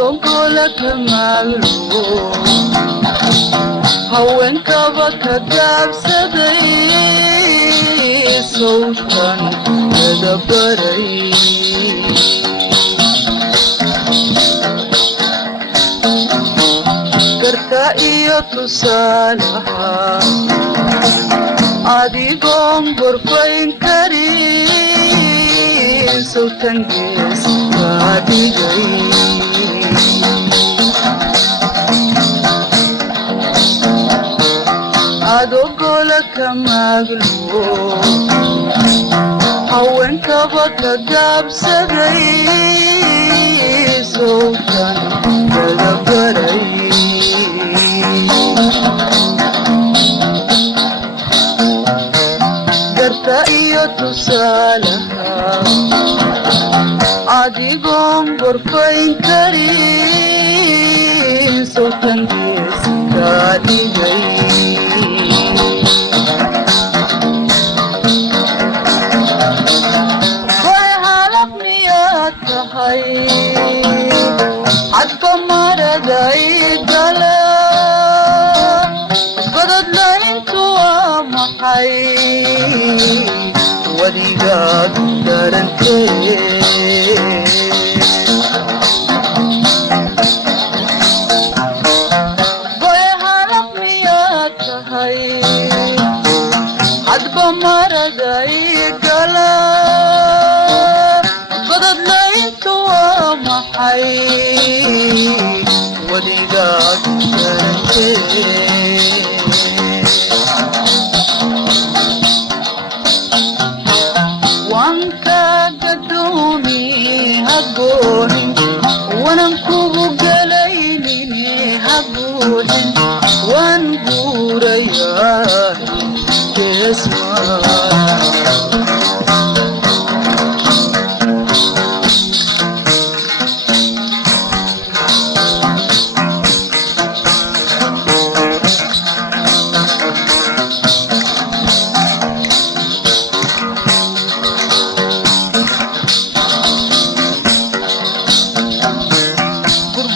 adoonkola ka maaglo haweenkaba ka gaabsaday sawtan kadabaray karka iyo tusaalaha adigoon gorfayn karin sawtan gees kaa dhigay adoonkola ka maaglo haweenkaba ka gaabsaday sawtan kadabaray garta iyo tusaalaha adigoon gorfayn karin sawtan gees kaa dhigay cadba maraday gala gododlayntu waa maxay wadigaad darantee goyahalaq miyaad tahay cadba maraday gala gododlayntu waa maxay wadigaad darantee waan kaaga duumi haguuxin wanan kugu galaynine haguuxin waan guurayaa geesmaa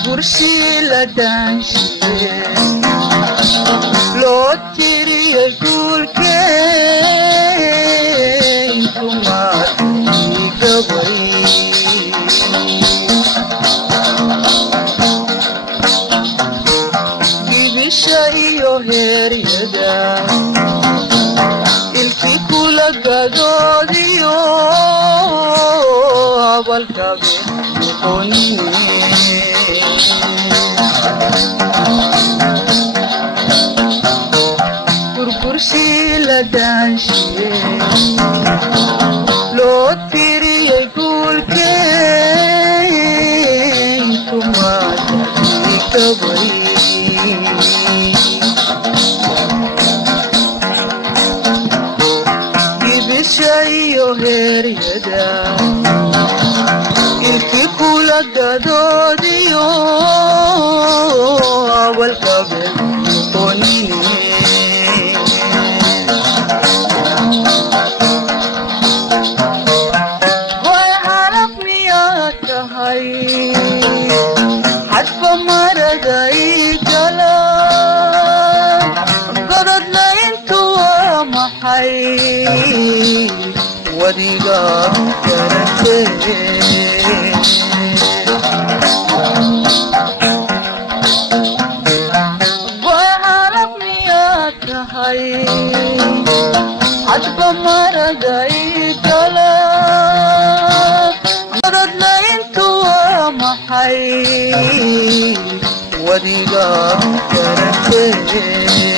burshila danshiye loo tiriyay guulkee intumaad igabay gibisha iyo heeryada ilki kula gadoodiyo abalkabe noqonine burburshila danshiye loo tiriyay guulkee intumaad igabay gibisha iyo heeryada ilki kula gadoodiyo awalkabe noqonine goyahalaq miyaad tahay cadba maraday gala gododlayntu waa maxay wadigaad darantee goyahalaq miyaad tahay cadba maraday gala gododlayntu waa maxay wadigaad darantee